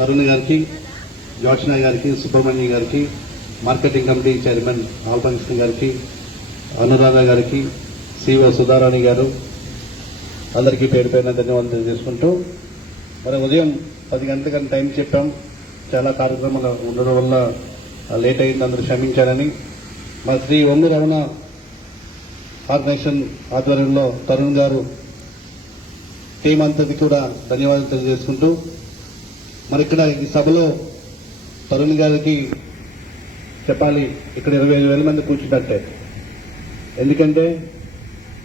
తరుణ్ గారికి, జ్యోత్స్న గారికి, సుబ్రహ్మణ్యం గారికి, మార్కెటింగ్ కమిటీ చైర్మన్ ఆల్పకృష్ణ గారికి, అనురాధ గారికి, సిఓ సుధారాణి గారు, అందరికీ పేరు పేరున ధన్యవాదాలు తెలియజేసుకుంటూ, మరి ఉదయం 10 గంటల టైం చెప్పాం. చాలా కార్యక్రమాలు ఉండడం వల్ల లేట్ అయింది, అందరూ క్షమించారని. మా శ్రీ ఒంగి రమణ ఆర్గనైజేషన్ ఆధ్వర్యంలో తరుణ్ గారు టీం అంతటి కూడా ధన్యవాదాలు తెలియజేసుకుంటూ, మరి ఇక్కడ ఈ సభలో తరుణ్ గారికి చెప్పాలి, ఇక్కడ 25,000 మంది కూర్చున్నట్టే. ఎందుకంటే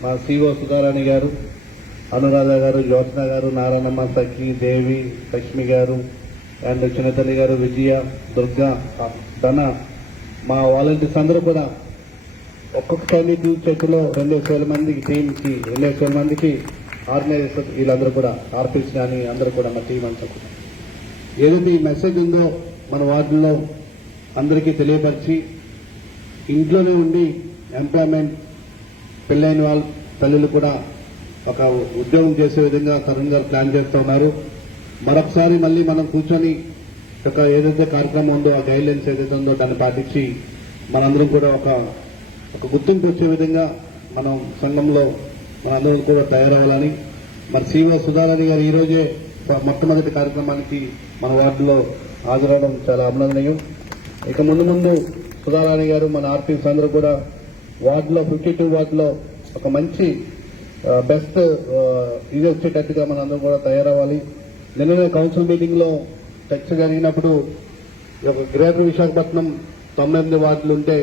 మా సిఓ సుధారాణి గారు, అనురాధ గారు, జ్యోత్స్న గారు, నారాయణమ్మ, సఖి, దేవి, లక్ష్మి గారు అండ్ చిన్నతల్లి గారు, విజయ, దుర్గా, ధన, మా వాలంటీర్స్ అందరూ కూడా ఒక్కొక్క క్యాండిడేట్ చేతిలో 2,000 మందికి టీంకి 2,000 మందికి ఆర్గనైజేషన్ వీళ్ళందరూ కూడా ఆర్పిస్ కానీ అందరూ కూడా మా టీం అంతా కూడా ఏదైతే ఈ మెసేజ్ ఉందో మన వార్డులో అందరికీ తెలియపరిచి ఇంట్లోనే ఉండి ఎంప్లాయ్మెంట్ పెళ్ళైన వాళ్ళ తల్లులు కూడా ఒక ఉద్యోగం చేసే విధంగా తరుణ్ గారు ప్లాన్ చేస్తూ ఉన్నారు. మరొకసారి మళ్ళీ మనం కూర్చొని ఒక ఏదైతే కార్యక్రమం ఉందో ఆ గైడ్ లైన్స్ ఏదైతే ఉందో దాన్ని పాటించి మనందరం కూడా ఒక గుర్తింపు వచ్చే విధంగా మనం సంఘంలో మనందరం కూడా తయారవ్వాలని మరి సిఓ సుధారాణి గారు ఈరోజే మొట్టమొదటి కార్యక్రమానికి మన వార్డులో హాజరవడం చాలా అభినందనీయం. ఇక ముందు సుధారాణి గారు మన ఆర్పీస్ అందరూ కూడా వార్డులో 52 వార్డులో ఒక మంచి బెస్ట్ ఇది వచ్చేటట్టుగా మనందరం కూడా తయారవ్వాలి. నిన్ననే కౌన్సిల్ మీటింగ్ లో చర్చ జరిగినప్పుడు ఒక గ్రేటర్ విశాఖపట్నం 98 వార్డులు ఉంటే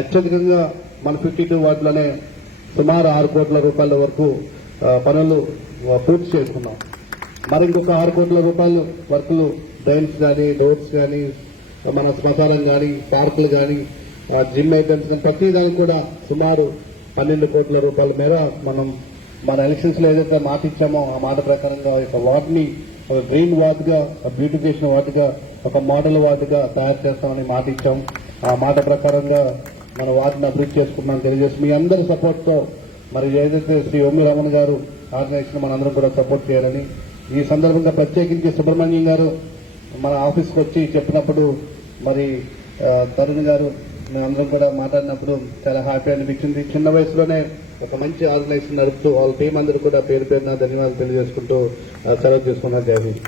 అత్యధికంగా మన 52 వార్డులోనే సుమారు 6 కోట్ల రూపాయల వరకు పనులు పూర్తి చేసుకున్నాం. మరి ఇంకొక 6 కోట్ల రూపాయల వర్కులు డ్రైన్స్ కానీ, రోడ్స్ కానీ, మన శ్మశానం కానీ, పార్కులు కానీ, జిమ్ ఐటమ్స్ కానీ ప్రతి దానికి కూడా సుమారు 12 కోట్ల రూపాయల మేర మనం మన ఎలక్షన్స్ లో ఏదైతే మాట ఇచ్చామో ఆ మాట ప్రకారంగా ఒక వార్డుని ఒక గ్రీన్ వార్డుగా, బ్యూటిఫికేషన్ వార్డుగా, ఒక మోడల్ వార్డుగా తయారు చేస్తామని మాట ఇచ్చాం. ఆ మాట ప్రకారంగా మన వార్డుని అభివృద్ధి చేసుకున్నాం తెలియజేసి మీ అందరి సపోర్ట్ తో మరి ఏదైతే శ్రీ ఒంగి రమణ గారు ఆర్గనైజేషన్ మనందరం కూడా సపోర్ట్ చేయాలని ఈ సందర్భంగా ప్రత్యేకించి సుబ్రహ్మణ్యం గారు మన ఆఫీస్కి వచ్చి చెప్పినప్పుడు మరి తరుణ్ గారు మేమందరం కూడా మాట్లాడినప్పుడు చాలా హ్యాపీ అనిపించింది. చిన్న వయసులోనే ఒక మంచి ఆర్గనైజేషన్ నడుపుతూ వాళ్ళ టీం అందరూ కూడా పేరు పేరున ధన్యవాదాలు తెలియజేసుకుంటూ సెలవు తీసుకున్నారు. జై హింద్.